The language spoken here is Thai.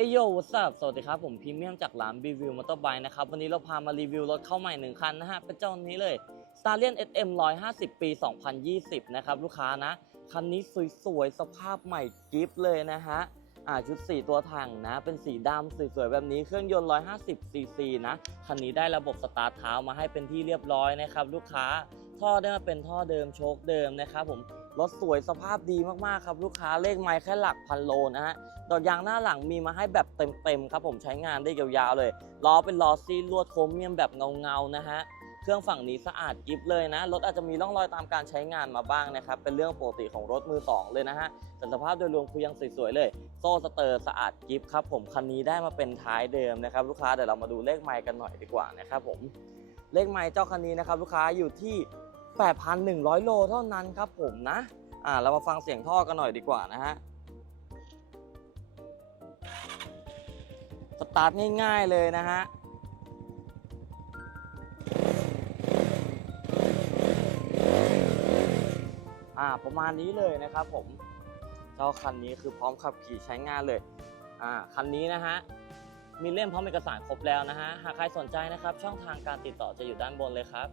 เอโยวัสดสวัสดีครับ ผมพรีเมียมจากร้านรีวิวมอเตอร์ไบค์นะครับ วันนี้เราพามารีวิวรถเข้าใหม่หนึ่งคันนะฮะ เป็นเจ้านี้เลย s t a r l i o n SM 150 ปี 2020 นะครับ ลูกค้านะ คันนี้สวยๆ สภาพใหม่กิฟต์เลยนะฮะ อ่าชุด 4 ตัวถังนะ เป็นสีดำสวยๆแบบนี้เครื่องยนต์ 150 ซีซีนะ คันนี้ได้ระบบสตาร์ทเท้ามาให้เป็นที่เรียบร้อยนะครับ ลูกค้าท่อได้มาเป็นท่อเดิมโชคเดิมนะครับผมรถสวยสภาพดีมากๆครับ ลูกค้าเลขไมล์แค่หลักพันโลนะฮะดอกยางหน้าหลังมีมาให้แบบเต็มๆครับผมใช้งานได้ยาวๆเลยล้อเป็นล้อซีลวดโครเมียมแบบเงาๆนะฮะ เครื่องฝั่งนี้สะอาดกิฟเลยนะ รถอาจจะมีร่องรอยตามการใช้งานมาบ้างนะครับ เป็นเรื่องปกติของรถมือสองเลยนะฮะแต่สภาพโดยรวมคือยังสวยๆเลย โซ่สเตอร์สะอาดกิฟครับผม คันนี้ได้มาเป็นท้ายเดิมนะครับลูกค้าเดี๋ยวเรามาดูเลขไมล์กันหน่อยดีกว่านะครับผม เลขไมล์เจ้าคันนี้นะครับลูกค้าอยู่ที่ 8,100 โลเท่านั้นครับผมนะ อ่าเรามาฟังเสียงท่อกันหน่อยดีกว่านะฮะสตาร์ทง่าย ๆเลยนะฮะ อ่าประมาณนี้เลยนะครับผมเจ้าคันนี้คือพร้อมขับขี่ใช้งานเลยอ่าคันนี้นะฮะมีเล่มพร้อมเอกสารครบแล้วนะฮะหากใครสนใจนะครับ ช่องทางการติดต่อจะอยู่ด้านบนเลยครับ